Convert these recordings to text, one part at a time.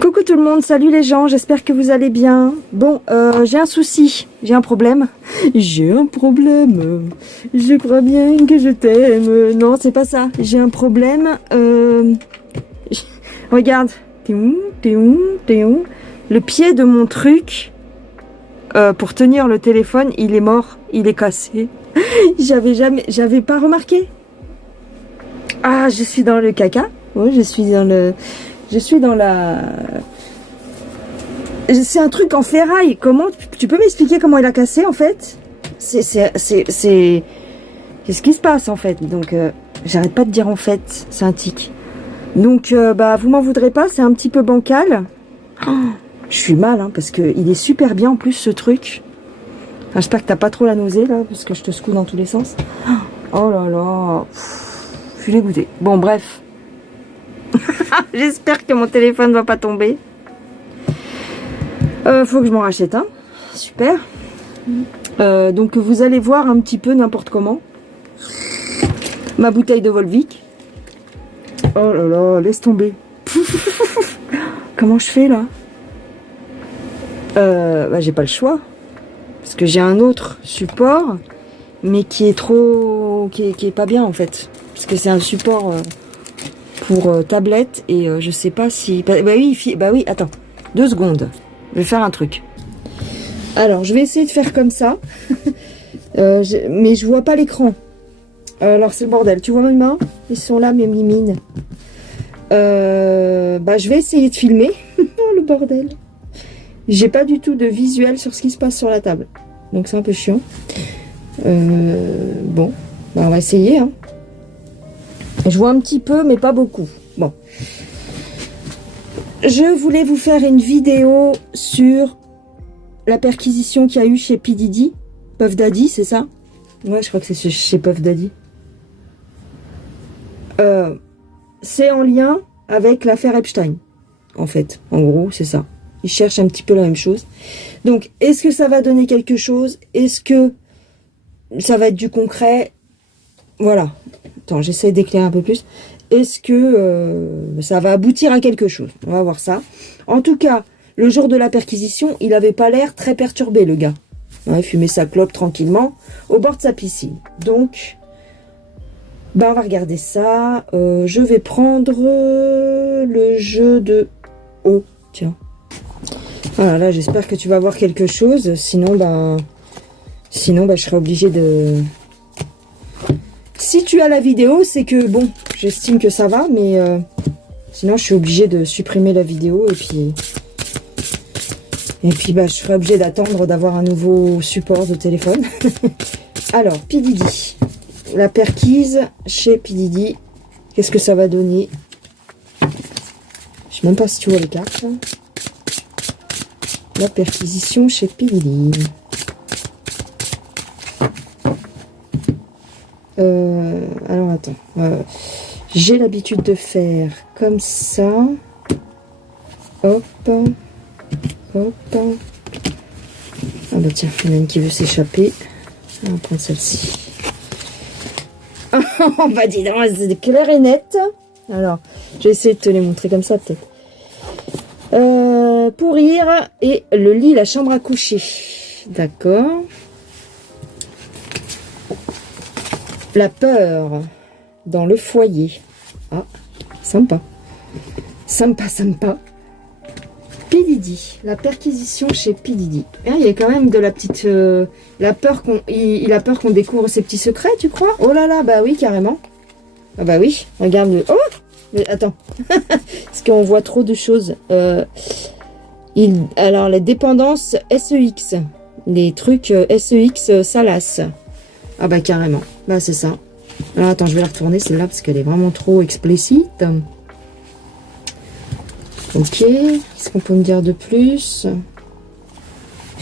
Coucou tout le monde, salut les gens, j'espère que vous allez bien. Bon, j'ai un souci, j'ai un problème. J'ai un problème, je crois bien que je t'aime. Non, c'est pas ça, j'ai un problème. Regarde, t'es où? Le pied de mon truc, pour tenir le téléphone, il est mort, il est cassé. J'avais pas remarqué. Ah, je suis dans le caca. Ouais, je suis dans la... C'est un truc en ferraille. Comment... Tu peux m'expliquer comment il a cassé, en fait? Qu'est-ce qui se passe, en fait? Donc, j'arrête pas de dire en fait. C'est un tic. Donc, bah, vous m'en voudrez pas. C'est un petit peu bancal. Oh, je suis mal, hein, parce que il est super bien, en plus, ce truc. Enfin, j'espère que t'as pas trop la nausée, là, parce que je te secoue dans tous les sens. Oh là là. Je suis dégoûtée. Bon, bref. J'espère que mon téléphone ne va pas tomber. Faut que je m'en rachète un. Super. Donc vous allez voir un petit peu n'importe comment. Ma bouteille de Volvic. Oh là là, laisse tomber. Comment je fais là? Bah, j'ai pas le choix. Parce que j'ai un autre support. Mais qui est trop... qui est pas bien en fait. Parce que c'est un support... pour tablette et je sais pas si... Bah oui, attends. 2 secondes. Je vais faire un truc. Alors, je vais essayer de faire comme ça. Mais je vois pas l'écran. Alors, c'est le bordel. Tu vois mes mains? Ils sont là, mes mimines. Bah, je vais essayer de filmer. Oh, le bordel. J'ai pas du tout de visuel sur ce qui se passe sur la table. Donc, c'est un peu chiant. Bon. Bah, on va essayer, hein. Je vois un petit peu, mais pas beaucoup. Bon. Je voulais vous faire une vidéo sur la perquisition qu'il y a eu chez P. Diddy. Puff Daddy, c'est ça? Ouais, je crois que c'est chez Puff Daddy. C'est en lien avec l'affaire Epstein. En fait, en gros, c'est ça. Ils cherchent un petit peu la même chose. Donc, est-ce que ça va donner quelque chose? Est-ce que ça va être du concret? Voilà. Attends, j'essaie d'éclairer un peu plus. Est-ce que ça va aboutir à quelque chose? On va voir ça. En tout cas, le jour de la perquisition, il avait pas l'air très perturbé, le gars. Ouais, il fumait sa clope tranquillement au bord de sa piscine. Donc, ben, on va regarder ça. Je vais prendre le jeu de... Oh, tiens. Voilà, là, j'espère que tu vas voir quelque chose. Sinon, je serai obligée de... Si tu as la vidéo, c'est que, bon, j'estime que ça va, mais sinon, je suis obligée de supprimer la vidéo, et puis bah, je serai obligée d'attendre d'avoir un nouveau support de téléphone. Alors, P. Diddy. La perquise chez P. Diddy. Qu'est-ce que ça va donner? Je sais même pas si tu vois les cartes. La perquisition chez P. Diddy. Alors attends, j'ai l'habitude de faire comme ça. Hop, hop. Ah bah tiens, il y en a une qui veut s'échapper. On va prendre celle-ci. On va dire, c'est clair et net. Alors, je vais essayer de te les montrer comme ça peut-être. Pourrir et le lit, la chambre à coucher. D'accord. La peur dans le foyer. Ah, sympa. Sympa. P. Diddy. La perquisition chez P. Diddy. Ah, il y a quand même de la petite... il a peur qu'on découvre ses petits secrets, tu crois? Oh là là, bah oui, carrément. Ah bah oui, regarde le... Oh, mais attends. Parce qu'on voit trop de choses. Alors, les dépendances SEX. Les trucs SEX Salas. Ah bah carrément. Bah c'est ça. Alors attends, je vais la retourner celle-là parce qu'elle est vraiment trop explicite. Ok. Qu'est-ce qu'on peut me dire de plus?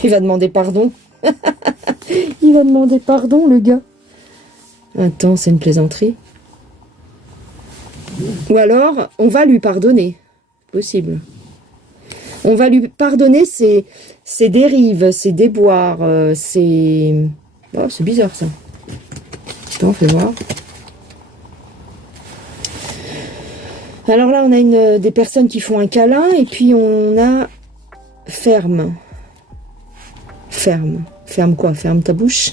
Il va demander pardon. Il va demander pardon, le gars. Attends, c'est une plaisanterie. Ou alors, on va lui pardonner. Possible. On va lui pardonner ses dérives, ses déboires, ses... Oh, c'est bizarre ça. Attends, fais voir. Alors là, on a des personnes qui font un câlin, et puis on a ferme. Ferme. Ferme quoi? Ferme ta bouche,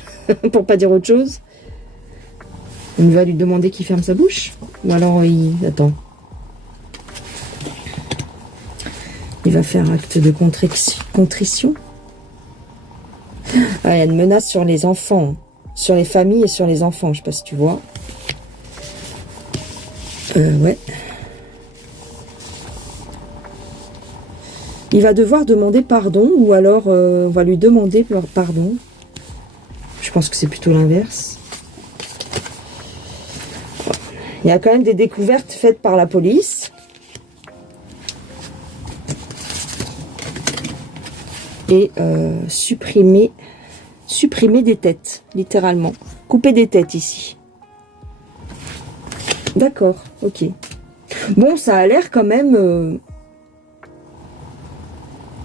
pour pas dire autre chose. On va lui demander qu'il ferme sa bouche. Ou alors, attends. Il va faire acte de contrition. Ah, il y a une menace sur les enfants. Sur les familles et sur les enfants. Je sais pas si tu vois. Ouais. Il va devoir demander pardon, ou alors on va lui demander pardon. Je pense que c'est plutôt l'inverse. Il y a quand même des découvertes faites par la police. Et supprimer des têtes, littéralement. Couper des têtes ici. D'accord, ok. Bon, ça a l'air quand même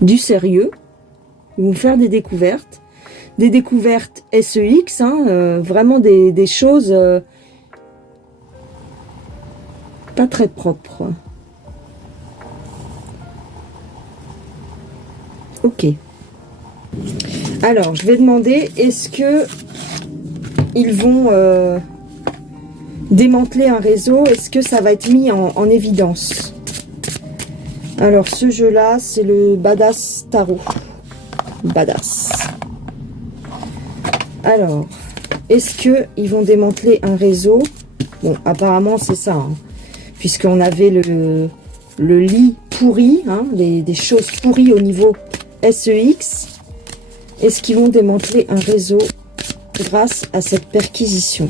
du sérieux. Ils vont faire des découvertes. Des découvertes SEX, hein, vraiment des choses pas très propres. Ok. Alors, je vais demander, est-ce que ils vont démanteler un réseau? Est-ce que ça va être mis en évidence? Alors, ce jeu-là, c'est le Badass Tarot. Badass. Alors, est-ce que ils vont démanteler un réseau? Bon, apparemment, c'est ça. Hein, puisqu'on avait le lit pourri, hein, des choses pourries au niveau SEX. Est-ce qu'ils vont démanteler un réseau grâce à cette perquisition?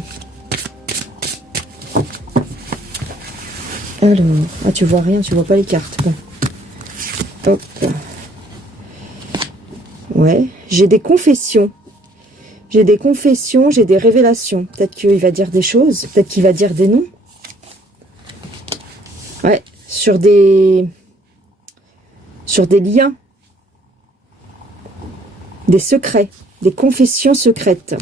Alors, ah, tu vois rien, tu vois pas les cartes. Bon. Hop. Ouais, j'ai des confessions. J'ai des confessions, j'ai des révélations. Peut-être qu'il va dire des choses, peut-être qu'il va dire des noms. Ouais, sur des liens. Des secrets, des confessions secrètes.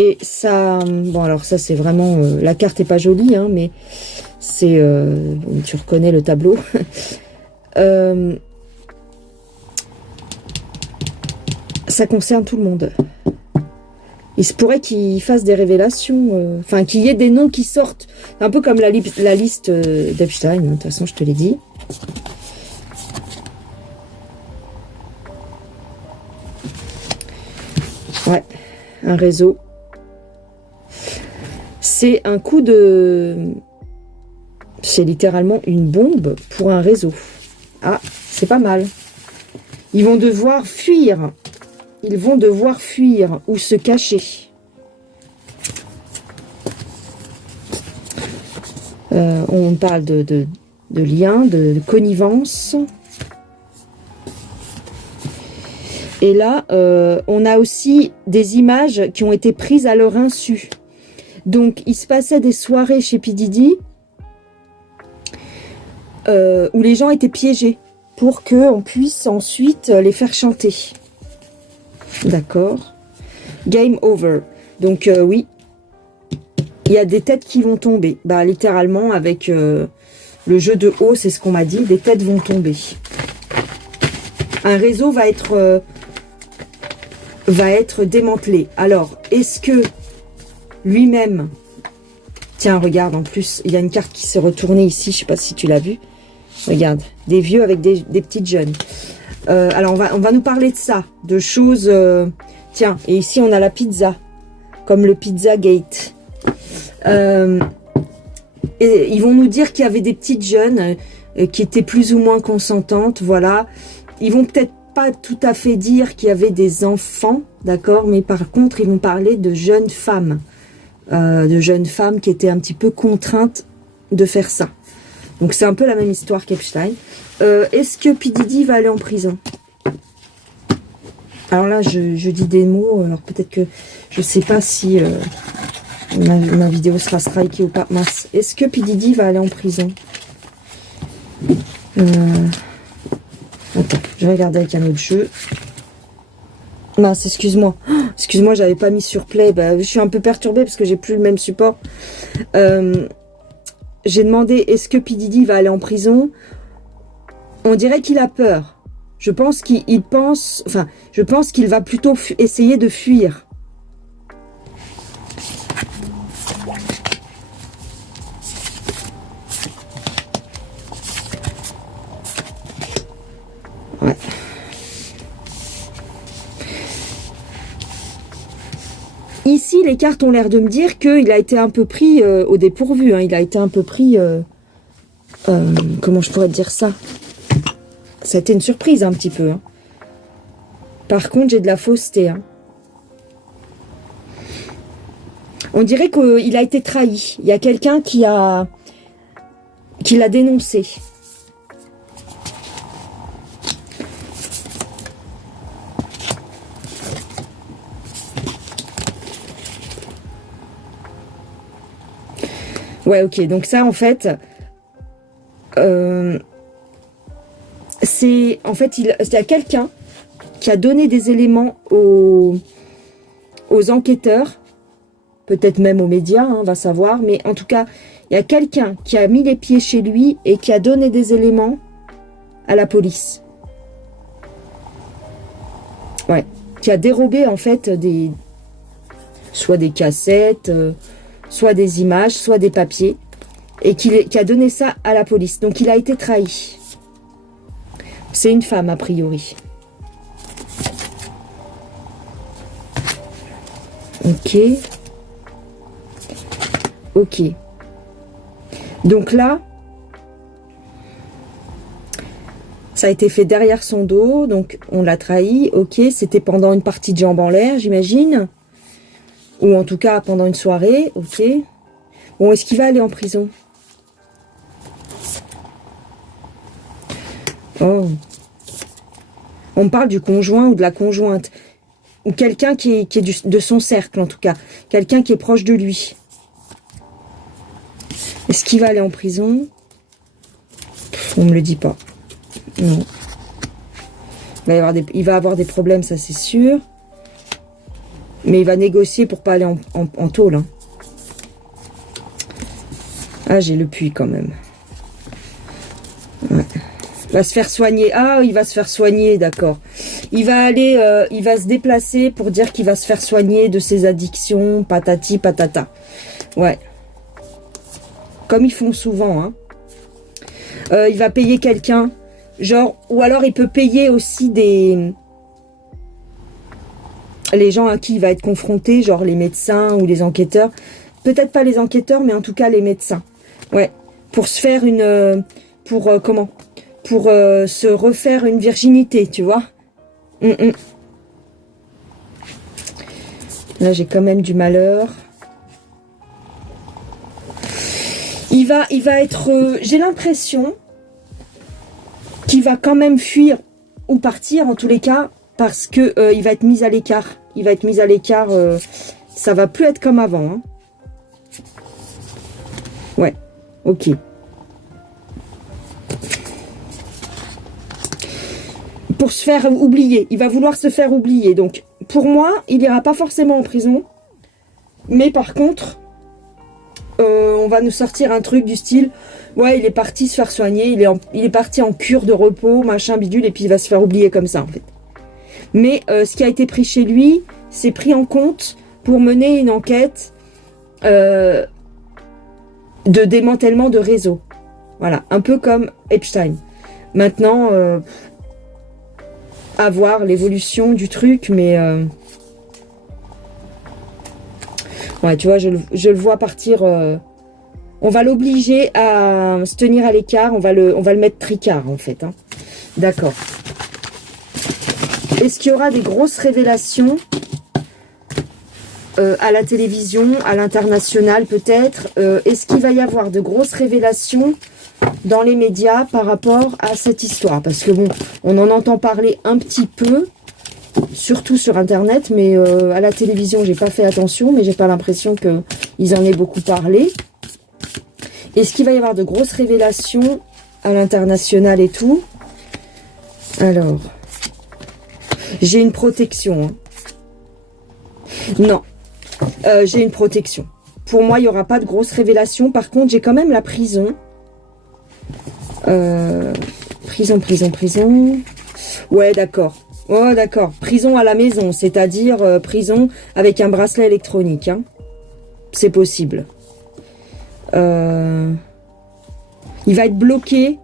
Et ça, bon alors ça c'est vraiment, la carte est pas jolie, hein, mais c'est, bon, tu reconnais le tableau. Ça concerne tout le monde. Il se pourrait qu'il fasse des révélations, enfin qu'il y ait des noms qui sortent, un peu comme la liste d'Epstein, hein, de toute façon je te l'ai dit. Ouais, un réseau. C'est un coup de... C'est littéralement une bombe pour un réseau. Ah, c'est pas mal. Ils vont devoir fuir. Ils vont devoir fuir ou se cacher. On parle de liens, de connivence. Et là, on a aussi des images qui ont été prises à leur insu. Donc, il se passait des soirées chez P. Diddy où les gens étaient piégés pour qu'on puisse ensuite les faire chanter. D'accord. Game over. Donc, oui, il y a des têtes qui vont tomber. Bah, littéralement, avec le jeu de haut, c'est ce qu'on m'a dit, des têtes vont tomber. Un réseau va être démantelé. Alors, est-ce que lui-même... Tiens, regarde, en plus, il y a une carte qui s'est retournée ici, je sais pas si tu l'as vu. Regarde, des vieux avec des petites jeunes. Alors, on va nous parler de ça, de choses... tiens, et ici, on a la pizza, comme le Pizza Gate. Et ils vont nous dire qu'il y avait des petites jeunes qui étaient plus ou moins consentantes, voilà. Ils vont peut-être pas tout à fait dire qu'il y avait des enfants, d'accord, mais par contre, ils vont parler de jeunes femmes qui étaient un petit peu contraintes de faire ça. Donc, c'est un peu la même histoire qu'Epstein. Est-ce que P. Diddy va aller en prison? Alors là, je dis des mots, alors peut-être que je sais pas si ma vidéo sera strikée ou pas. Mince. Est-ce que P. Diddy va aller en prison? Attends, je vais regarder avec un autre jeu. Mince, excuse-moi. Excuse-moi, j'avais pas mis sur play. Bah, je suis un peu perturbée parce que j'ai plus le même support. J'ai demandé, est-ce que P. Diddy va aller en prison? On dirait qu'il a peur. Je pense qu'il pense... Enfin, je pense qu'il va plutôt essayer de fuir. Ouais. Ici, les cartes ont l'air de me dire qu'il a été un peu pris au dépourvu. Hein. Il a été un peu pris... comment je pourrais te dire ça? Ça a été une surprise un petit peu. Hein. Par contre, j'ai de la fausseté. Hein. On dirait qu'il a été trahi. Il y a quelqu'un qui l'a dénoncé. Ouais, ok. Donc ça, en fait, c'est... En fait, il y a quelqu'un qui a donné des éléments aux enquêteurs, peut-être même aux médias, hein, on va savoir, mais en tout cas, il y a quelqu'un qui a mis les pieds chez lui et qui a donné des éléments à la police. Ouais. Qui a dérobé, en fait, soit des cassettes... soit des images, soit des papiers, et qui a donné ça à la police. Donc il a été trahi. C'est une femme, a priori. Ok. Ok. Donc là, ça a été fait derrière son dos, donc on l'a trahi. Ok, c'était pendant une partie de jambes en l'air, j'imagine. Ou en tout cas pendant une soirée, ok. Bon, est-ce qu'il va aller en prison? Oh. On me parle du conjoint ou de la conjointe. Ou quelqu'un qui est de son cercle, en tout cas. Quelqu'un qui est proche de lui. Est-ce qu'il va aller en prison? On ne me le dit pas. Non. Il va avoir des problèmes, ça c'est sûr. Mais il va négocier pour pas aller en tôle. Hein. Ah, j'ai le puits quand même. Ouais. Il va se faire soigner. Ah, il va se faire soigner, d'accord. Il va aller, il va se déplacer pour dire qu'il va se faire soigner de ses addictions, patati, patata. Ouais. Comme ils font souvent, hein. Il va payer quelqu'un. Genre, ou alors il peut payer aussi les gens à qui il va être confronté, genre les médecins ou les enquêteurs. Peut-être pas les enquêteurs, mais en tout cas les médecins. Ouais. Pour se faire une... comment? Pour se refaire une virginité, tu vois. Là, j'ai quand même du malheur. Il va être... j'ai l'impression qu'il va quand même fuir ou partir, en tous les cas, parce que il va être mis à l'écart. Il va être mis à l'écart. Ça va plus être comme avant. Hein. Ouais. Ok. Pour se faire oublier. Il va vouloir se faire oublier. Donc, pour moi, il n'ira pas forcément en prison. Mais par contre, on va nous sortir un truc du style... Ouais, il est parti se faire soigner. Il est parti en cure de repos, machin, bidule. Et puis, il va se faire oublier comme ça, en fait. Mais ce qui a été pris chez lui, c'est pris en compte pour mener une enquête de démantèlement de réseau. Voilà, un peu comme Epstein. Maintenant, à voir l'évolution du truc, mais... ouais, tu vois, je le vois partir... on va l'obliger à se tenir à l'écart, on va le mettre tricard, en fait. Hein. D'accord. Est-ce qu'il y aura des grosses révélations à la télévision, à l'international peut-être? Est-ce qu'il va y avoir de grosses révélations dans les médias par rapport à cette histoire? Parce que bon, on en entend parler un petit peu, surtout sur Internet, mais à la télévision, j'ai pas fait attention, mais j'ai pas l'impression qu'ils en aient beaucoup parlé. Est-ce qu'il va y avoir de grosses révélations à l'international et tout? Alors... J'ai une protection. Hein. Non, j'ai une protection. Pour moi, il n'y aura pas de grosse révélation. Par contre, j'ai quand même la prison. Prison. Ouais, d'accord. Oh, d'accord. Prison à la maison, c'est-à-dire prison avec un bracelet électronique. Hein. C'est possible. Il va être bloqué.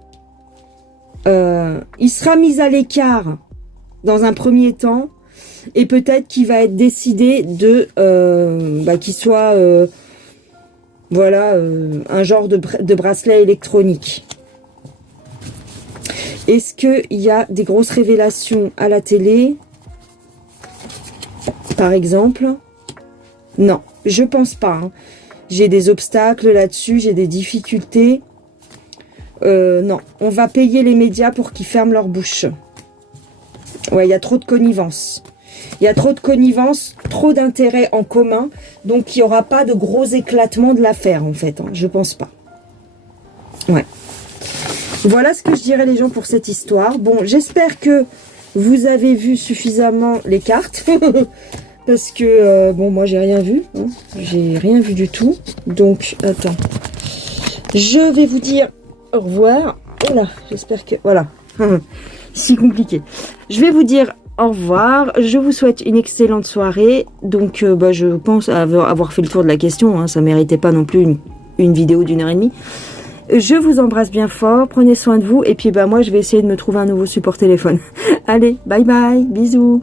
Il sera mis à l'écart dans un premier temps. Et peut-être qu'il va être décidé de qu'il soit voilà un genre de bracelet électronique. Est-ce qu'il y a des grosses révélations à la télé, par exemple? Non, je pense pas. Hein. J'ai des obstacles là-dessus, j'ai des difficultés. Non, on va payer les médias pour qu'ils ferment leur bouche. Ouais, il y a trop de connivence. Il y a trop de connivence, trop d'intérêts en commun. Donc, il n'y aura pas de gros éclatement de l'affaire, en fait. Hein, je pense pas. Ouais. Voilà ce que je dirais les gens pour cette histoire. Bon, j'espère que vous avez vu suffisamment les cartes. Parce que, bon, moi, j'ai rien vu. Hein. J'ai rien vu du tout. Donc, attends. Je vais vous dire au revoir. Voilà, j'espère que... Voilà. Si compliqué. Je vais vous dire au revoir. Je vous souhaite une excellente soirée. Donc, je pense avoir fait le tour de la question. Hein. Ça ne méritait pas non plus une vidéo d'1h30. Je vous embrasse bien fort. Prenez soin de vous. Et puis, moi, je vais essayer de me trouver un nouveau support téléphone. Allez, bye bye. Bisous.